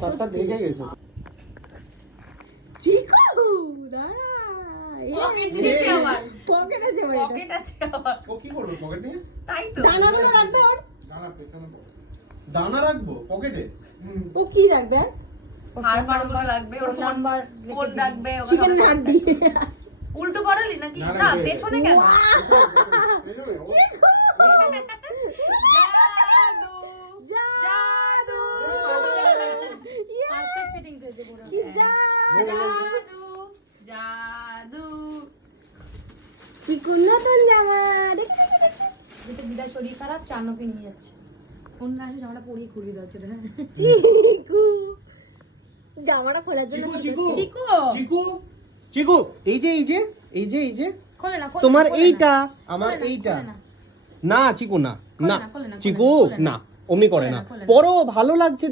তারটা দেখে গেছে। চিকু দাঁড়া, পকেট আছে ভাই, পকেট আছে আবার। ও কি করবে পকেট নিয়ে? তাই তো দানাগুলো রাখবে ওর। দানা রাখবো পকেটে? ও কি রাখবে? হাড় লাগবে, ওর ফোন রাখবে, চিকেন হাড্ডি। উল্টো পড়ালি নাকি? না পেছনে কেন? চিকু জাদু জাদু পারফেক্ট ফিটিংস হয়েছে পুরো। কি জাদু জাদু। চিকু নতুন জামা দেখি দেখি দেখি। যেটা দিদার শরীর খারাপ, চানোকে নিয়ে যাচ্ছে। ফোন আসবে, জামাটা পরিয়ে ঘুরিয়ে দাও চলে। চিকু জামাটা খোলার জন্য চিকু চিকু চিকু চিকু চিকু এই যে এই যে এই যে এই যে খোলে না, খোলে তোমার না, খোলে এইটা না। আমার খোলে না, এইটা খোলে না। না চিকু না খোলে না না, খোলে না, চিকু খোলে না, না অমনি করে খোলে না না, খোলে না। পরো ভালো লাগছে।